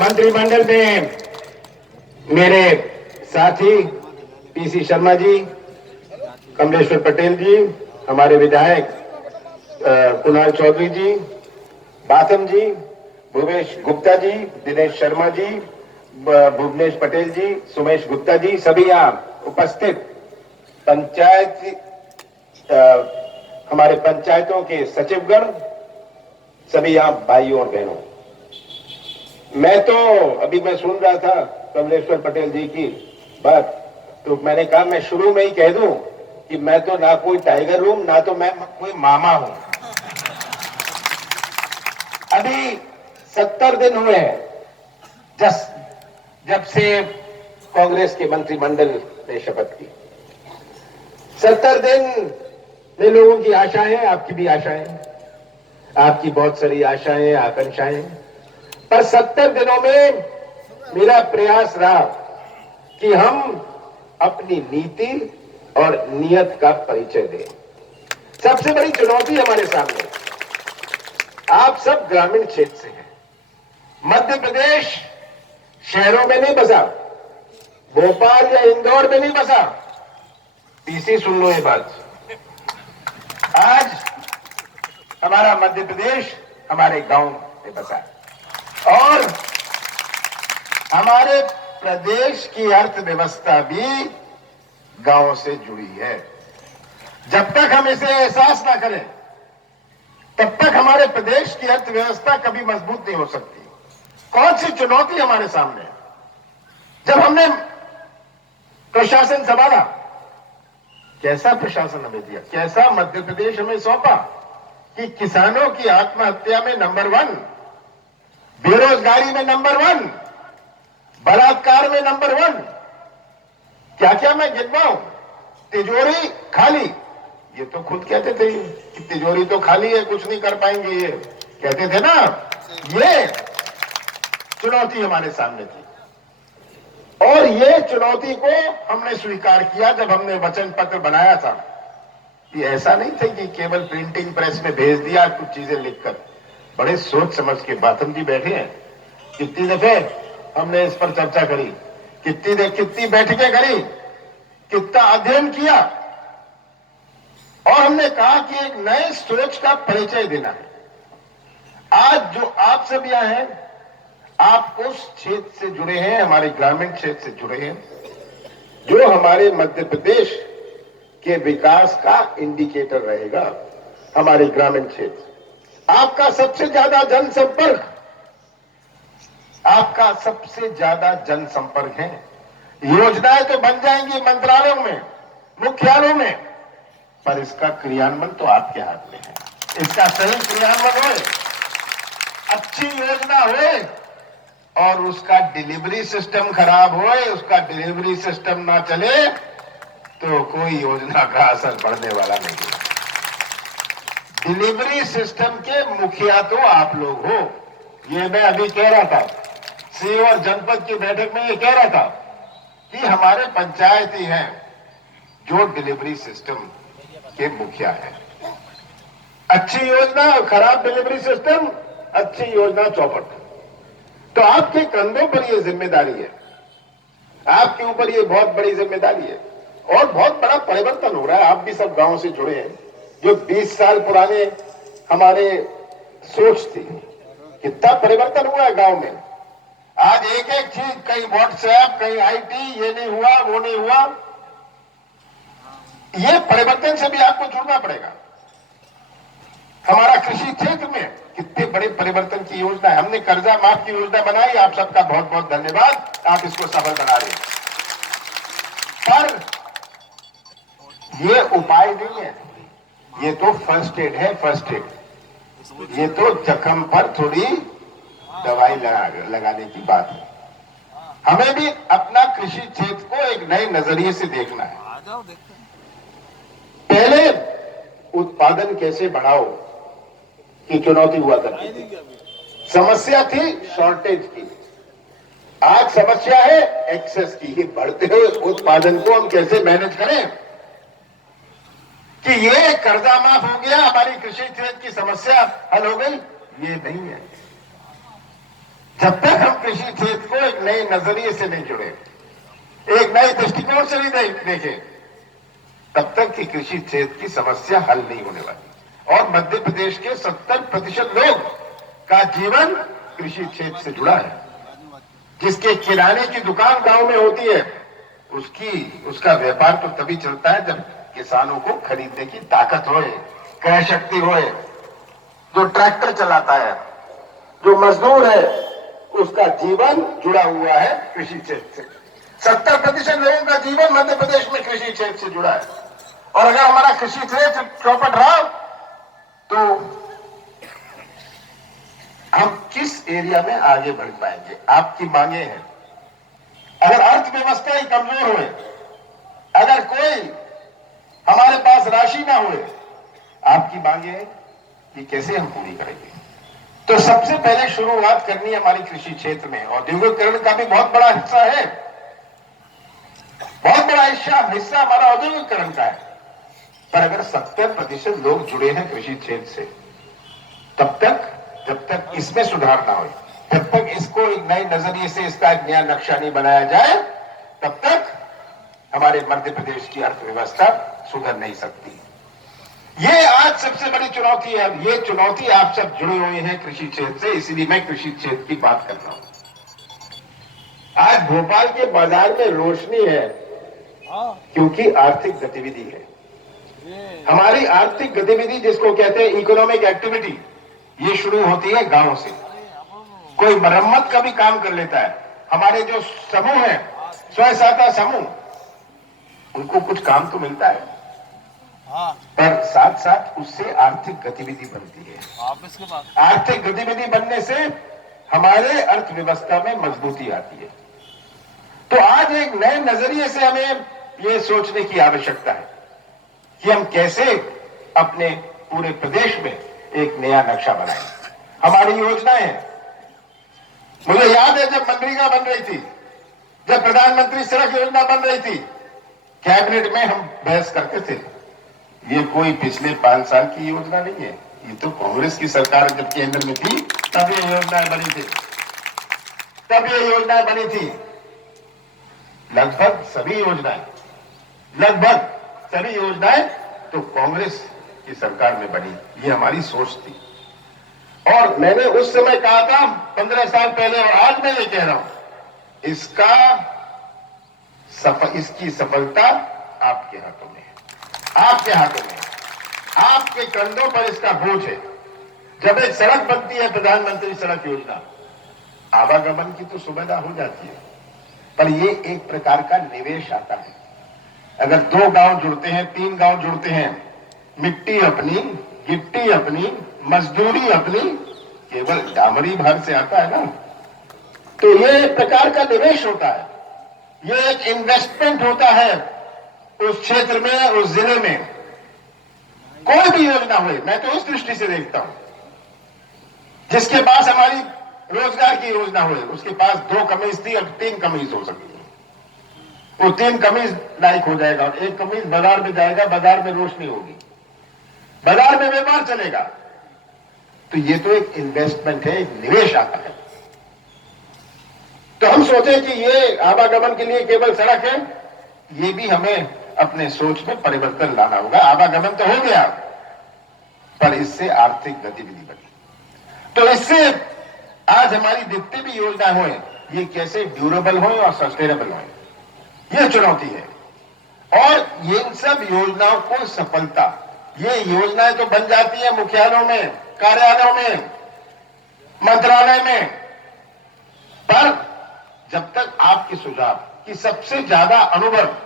मंत्रिमंडल में मेरे साथी पीसी शर्मा जी, कमलेश्वर पटेल जी, हमारे विधायक कुणाल चौधरी जी, बाथम जी, भूपेश गुप्ता जी, दिनेश शर्मा जी, भुवनेश पटेल जी, सुमेश गुप्ता जी, सभी यहाँ उपस्थित पंचायत हमारे पंचायतों के सचिवगण, सभी यहाँ भाइयों और बहनों, मैं तो अभी मैं सुन रहा था कमलेश्वर पटेल जी की बात, तो मैंने कहा मैं शुरू में ही कह दूं कि मैं तो ना कोई टाइगर हूं, ना तो मैं कोई मामा हूं। अभी 70 दिन हुए हैं जब से कांग्रेस के मंत्रिमंडल ने शपथ की। 70 दिन में लोगों की आशाएं, आपकी भी आशाएं, आपकी बहुत सारी आशाएं, आकांक्षाएं, पर 70 दिनों में मेरा प्रयास रहा कि हम अपनी नीति और नियत का परिचय दें। सबसे बड़ी चुनौती हमारे सामने, आप सब ग्रामीण क्षेत्र से हैं। मध्य प्रदेश शहरों में नहीं बसा, भोपाल या इंदौर में नहीं बसा। पीसी सुन लो ये बात, आज हमारा मध्य प्रदेश हमारे गांव में बसा और हमारे प्रदेश की अर्थव्यवस्था भी गांव से जुड़ी है। जब तक हम इसे एहसास ना करें तब तक हमारे प्रदेश की अर्थव्यवस्था कभी मजबूत नहीं हो सकती। कौन सी चुनौती हमारे सामने है? जब हमने प्रशासन संभाला, कैसा प्रशासन हमें दिया, कैसा मध्य प्रदेश हमें सौंपा कि किसानों की आत्महत्या में नंबर 1, बेरोजगारी में नंबर 1, बलात्कार में नंबर 1, क्या क्या मैं गिनवाऊं, तिजोरी खाली, ये तो खुद कहते थे कि तिजोरी तो खाली है, कुछ नहीं कर पाएंगे, ये कहते थे ना। ये चुनौती हमारे सामने थी और ये चुनौती को हमने स्वीकार किया जब हमने वचन पत्र बनाया था। कि ऐसा नहीं था कि केवल प्रिंटिंग प्रेस में भेज दिया कुछ चीजें लिखकर, बड़े सोच समझ के बाथम जी बैठे हैं। कितनी दफे हमने इस पर चर्चा करी, कितनी बैठकें करी, कितना अध्ययन किया और हमने कहा कि एक नए सोच का परिचय देना है। आज जो आप सब यहां हैं, आप उस क्षेत्र से जुड़े हैं, हमारे ग्रामीण क्षेत्र से जुड़े हैं, जो हमारे मध्य प्रदेश के विकास का इंडिकेटर रहेगा। हमारे ग्रामीण क्षेत्र, आपका सबसे ज्यादा जनसंपर्क, आपका सबसे ज्यादा जनसंपर्क है। योजनाएं तो बन जाएंगी मंत्रालयों में, मुख्यालयों में, पर इसका क्रियान्वयन तो आपके हाथ में है। इसका सही क्रियान्वयन होए, अच्छी योजना होए और उसका डिलीवरी सिस्टम खराब होए, उसका डिलीवरी सिस्टम ना चले तो कोई योजना का असर पड़ने वाला नहीं है। डिलीवरी सिस्टम के मुखिया तो आप लोग हो। ये मैं अभी कह रहा था, सीओ और जनपद की बैठक में ये कह रहा था कि हमारे पंचायत ही हैं जो डिलीवरी सिस्टम के मुखिया है। अच्छी योजना, खराब डिलीवरी सिस्टम, अच्छी योजना चौपट। तो आपके कंधों पर यह जिम्मेदारी है, आपके ऊपर यह बहुत बड़ी जिम्मेदारी है और बहुत बड़ा परिवर्तन हो रहा है। आप भी सब गांव से जुड़े हैं। जो 20 साल पुराने हमारे सोच थी, कितना परिवर्तन हुआ है गांव में। आज एक एक चीज, कहीं व्हाट्सएप, कहीं आईटी, ये नहीं हुआ, वो नहीं हुआ। ये परिवर्तन से भी आपको जुड़ना पड़ेगा। हमारा कृषि क्षेत्र में कितने बड़े परिवर्तन की योजना है। हमने कर्जा माफ की योजना बनाई, आप सबका बहुत बहुत धन्यवाद, आप इसको सफल बना रहे हैं। पर ये उपाय नहीं है, ये तो फर्स्ट एड है। फर्स्ट एड ये तो जख्म पर थोड़ी दवाई लगाने की बात है। हमें भी अपना कृषि क्षेत्र को एक नए नजरिए से देखना है। पहले उत्पादन कैसे बढ़ाओ की चुनौती हुआ करती थी, समस्या थी शॉर्टेज की। आज समस्या है एक्सेस की। ये बढ़ते हुए उत्पादन को हम कैसे मैनेज करें कि ये कर्जा माफ हो गया, हमारी कृषि क्षेत्र की समस्या हल हो गई, ये नहीं है। जब तक हम कृषि क्षेत्र को एक नए नजरिए से नहीं जुड़े, एक नए दृष्टिकोण से नहीं देखे, तब तक कि कृषि क्षेत्र की समस्या हल नहीं होने वाली। और मध्य प्रदेश के 70% लोग का जीवन कृषि क्षेत्र से जुड़ा है। जिसके किराने की दुकान गांव में होती है, उसका व्यापार तो तभी चलता है जब किसानों को खरीदने की ताकत होए, क्रय शक्ति होए। जो ट्रैक्टर चलाता है, जो मजदूर है, उसका जीवन जुड़ा हुआ है कृषि क्षेत्र से। 70% लोगों का जीवन मध्य प्रदेश में कृषि क्षेत्र से जुड़ा है। और अगर हमारा कृषि क्षेत्र चौपट रहा तो हम किस एरिया में आगे बढ़ पाएंगे? आपकी मांगे हैं। अगर अर्थव्यवस्था ही कमजोर हुए, अगर कोई हमारे पास राशि ना हुए, आपकी मांगे हैं कि कैसे हम पूरी करेंगे? तो सबसे पहले शुरुआत करनी है हमारी कृषि क्षेत्र में। औद्योगिकरण का भी बहुत बड़ा हिस्सा है, बहुत बड़ा हिस्सा हमारा औद्योगिकरण का है। पर अगर 70% लोग जुड़े हैं कृषि क्षेत्र से, तब तक जब तक इसमें सुधार ना हो, जब तक इसको एक नए नजरिए से इसका एक नया नक्शा नहीं बनाया जाए, तब तक हमारे मध्य प्रदेश की अर्थव्यवस्था सुधर नहीं सकती। ये आज सबसे बड़ी चुनौती है। ये चुनौती आप सब जुड़े हुए हैं कृषि क्षेत्र से, इसीलिए मैं कृषि क्षेत्र की बात कर रहा हूं। आज भोपाल के बाजार में रोशनी है क्योंकि आर्थिक गतिविधि है। हमारी आर्थिक गतिविधि जिसको कहते हैं इकोनॉमिक एक्टिविटी, ये शुरू होती है गांव से। कोई मरम्मत का भी काम कर लेता है। हमारे जो समूह है, स्वयं सहायता समूह, उनको कुछ काम तो मिलता है, पर साथ साथ उससे आर्थिक गतिविधि बनती है। आर्थिक गतिविधि बनने से हमारे अर्थव्यवस्था में मजबूती आती है। तो आज एक नए नजरिए से हमें ये सोचने की आवश्यकता है कि हम कैसे अपने पूरे प्रदेश में एक नया नक्शा बनाएं। हमारी योजनाएं हैं। मुझे याद है जब मनरेगा बन रही थी, जब प्रधानमंत्री सड़क योजना बन रही थी, कैबिनेट में हम बहस करते थे, ये कोई पिछले 5 साल की योजना नहीं है, ये तो कांग्रेस की सरकार जब केंद्र में थी तब ये योजनाएं बनी थी, तब ये योजनाएं बनी थी। लगभग सभी योजनाएं तो कांग्रेस की सरकार में बनी, ये हमारी सोच थी। और मैंने उस समय कहा था 15 साल पहले, और आज मैं ये कह रहा हूं, इसकी सफलता आपके हाथों में है, आपके हाथों में है, आपके कंधों पर इसका बोझ है। जब एक सड़क बनती है, प्रधानमंत्री सड़क योजना, आवागमन की तो सुविधा हो जाती है, पर ये एक प्रकार का निवेश आता है। अगर 2 गांव जुड़ते हैं, 3 गांव जुड़ते हैं, मिट्टी अपनी, गिट्टी अपनी, मजदूरी अपनी, केवल डामरी भर से आता है ना, तो ये एक प्रकार का निवेश होता है, ये एक इन्वेस्टमेंट होता है उस क्षेत्र में, उस जिले में। कोई भी योजना हुई, मैं तो उस दृष्टि से देखता हूं, जिसके पास हमारी रोजगार की योजना हुई, उसके पास 2 कमीज थी, अब 3 कमीज हो सकेगी। वो 3 कमीज लायक हो जाएगा, और 1 कमीज बाजार में जाएगा, बाजार में रोशनी होगी, बाजार में व्यापार चलेगा। तो ये तो एक इन्वेस्टमेंट है, एक निवेश आता है। तो हम सोचे कि ये आवागमन के लिए केवल सड़क है, ये भी हमें अपने सोच में परिवर्तन लाना होगा। आवागमन तो हो गया, पर इससे आर्थिक गतिविधि बनी। तो इससे आज हमारी जितनी भी योजनाएं हों, ये कैसे ड्यूरेबल हो और सस्टेनेबल हो, ये चुनौती है। और ये सब योजनाओं को सफलता, ये योजनाएं तो बन जाती है मुख्यालयों में, कार्यालयों में, मंत्रालय में, पर जब तक आपके सुझाव की सबसे ज्यादा अनुभव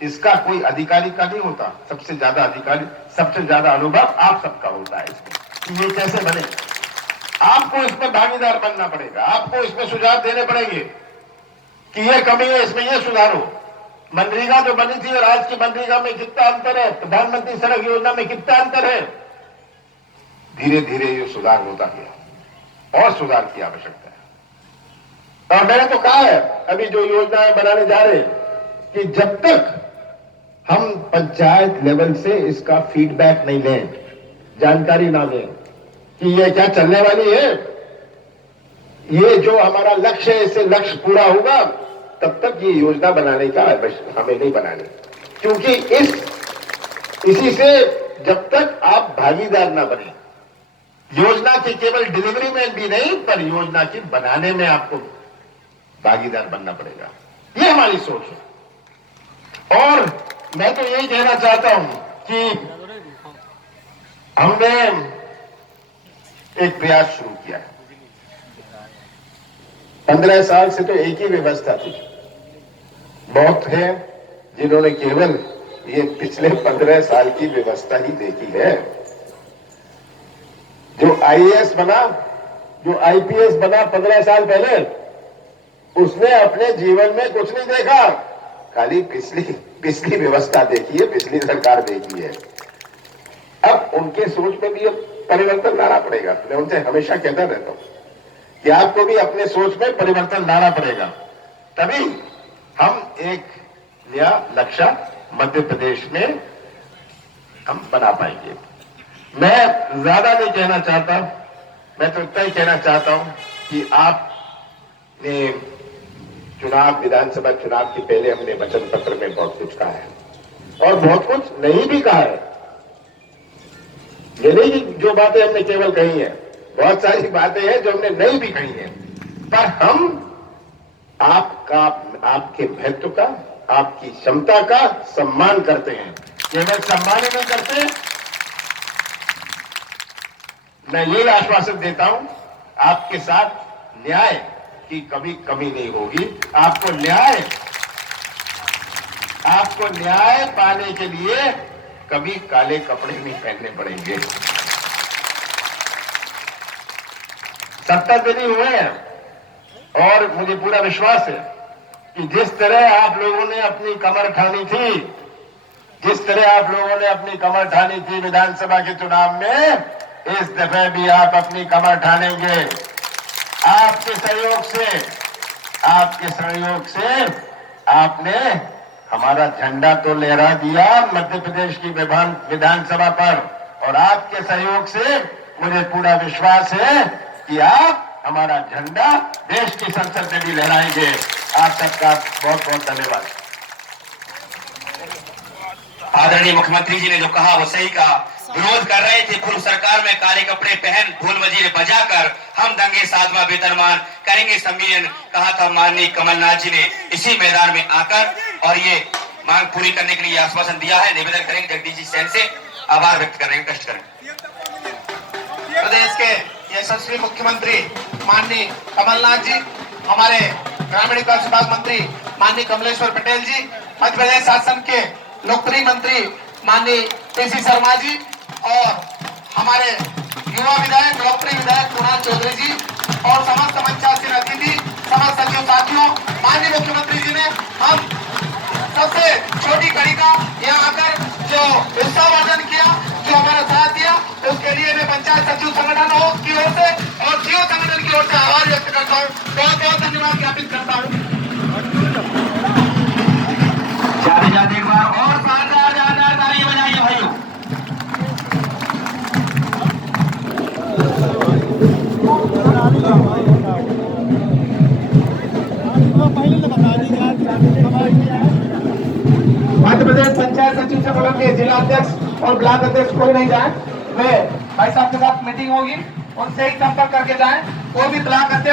इसका कोई अधिकारी का नहीं होता, सबसे ज्यादा अनुभव आप सबका होता है इसमें कि ये कैसे बने। आपको इसमें भागीदार बनना पड़ेगा, आपको इसमें सुझाव देने पड़ेंगे कि ये कमी है, इसमें ये सुधारो। मनरेगा जो बनी थी और आज की मनरेगा में कितना अंतर है, प्रधानमंत्री सड़क योजना में कितना अंतर है। धीरे धीरे ये सुधार होता गया और सुधार की आवश्यकता है। और मैंने तो कहा है, अभी जो योजनाएं बनाने जा रहे हैं, कि जब तक हम पंचायत लेवल से इसका फीडबैक नहीं लें, जानकारी ना लें कि ये क्या चलने वाली है, ये जो हमारा लक्ष्य है, इससे लक्ष्य पूरा होगा तब तक ये योजना बनाने का हमें नहीं बनानी, क्योंकि इसी से जब तक आप भागीदार ना बने, योजना की केवल डिलीवरी में भी नहीं पर योजना की बनाने में आपको भागीदार बनना पड़ेगा। ये हमारी सोच है। और मैं तो यही कहना चाहता हूं कि हमने एक प्रयास शुरू किया है। 15 साल से तो एक ही व्यवस्था थी। बहुत है जिन्होंने केवल ये पिछले 15 साल की व्यवस्था ही देखी है। जो आईएएस बना, जो आईपीएस बना 15 साल पहले, उसने अपने जीवन में कुछ नहीं देखा, खाली पिछली व्यवस्था देखी है, पिछली सरकार देखी है। अब उनके सोच में भी परिवर्तन लाना पड़ेगा। मैं उनसे हमेशा कहता रहता हूं कि आपको भी अपने सोच में परिवर्तन लाना पड़ेगा, तभी हम एक नया लक्ष्य मध्य प्रदेश में हम बना पाएंगे। मैं ज्यादा नहीं कहना चाहता, मैं तो इतना ही कहना चाहता हूं कि आपने चुनाव, विधानसभा चुनाव के पहले हमने वचन पत्र में बहुत कुछ कहा है और बहुत कुछ नहीं भी कहा है। ये नहीं कि जो बातें हमने केवल कही है, बहुत सारी बातें हैं जो हमने नहीं भी कही है, पर हम आपके महत्व का, आपकी क्षमता का सम्मान करते हैं। केवल सम्मान ही नहीं करते, मैं यही आश्वासन देता हूं आपके साथ न्याय की कभी कमी नहीं होगी। आपको न्याय पाने के लिए कभी काले कपड़े नहीं पहनने पड़ेंगे। 70 दिन ही हुए हैं और मुझे पूरा विश्वास है कि जिस तरह आप लोगों ने अपनी कमर ठानी थी, जिस तरह आप लोगों ने अपनी कमर ठानी थी विधानसभा के चुनाव में, इस दफे भी आप अपनी कमर ठानेंगे। आपके सहयोग से आपने हमारा झंडा तो लहरा दिया मध्य प्रदेश की विधानसभा पर, और आपके सहयोग से मुझे पूरा विश्वास है कि आप हमारा झंडा देश की संसद में भी लहराएंगे। आप सबका बहुत बहुत धन्यवाद। आदरणीय मुख्यमंत्री जी ने जो कहा वो सही कहा। विरोध कर रहे थे पूर्व सरकार में, काले कपड़े पहन ढोल मजीरे बजाकर हम दंगे साधवा वेतनमान करेंगे सम्मेलन, कहा था माननीय कमलनाथ जी ने इसी मैदान में आकर, और ये मांग पूरी करने के लिए आश्वासन दिया है। निवेदन करेंगे जगदीश जी सेन से, आभार व्यक्त करेंगे, कष्ट करें। प्रदेश के यशस्वी मुख्यमंत्री माननीय कमलनाथ जी, हमारे ग्रामीण विकास विभाग मंत्री माननीय कमलेश्वर पटेल जी, मध्य प्रदेश शासन के लोकप्रिय मंत्री माननीय पीसी शर्मा जी, और हमारे युवा विधायक लोकप्रिय विधायक कुणाल चौधरी जी, और समस्त मंचासीन अतिथि, समस्त सचिव साथियों, माननीय मुख्यमंत्री जी ने हम सबसे छोटी कड़ी का यहाँ आकर जो उत्साहवर्धन किया, जो हमारा साथ दिया, उसके लिए मैं पंचायत सचिव संगठनों की ओर से और जियो संगठन की ओर से आभार व्यक्त करता हूँ। बहुत बहुत धन्यवाद ज्ञापित करता हूँ। जाते एक बार और शानदार ताली बजाइए भाइयों। मध्य प्रदेश पंचायत सचिव से बोलेंगे जिला अध्यक्ष और ब्लॉक अध्यक्ष कोई नहीं जाए, वे भाई साहब के साथ मीटिंग होगी, उनसे ही संपर्क करके जाएं। कोई भी ब्लॉक अध्यक्ष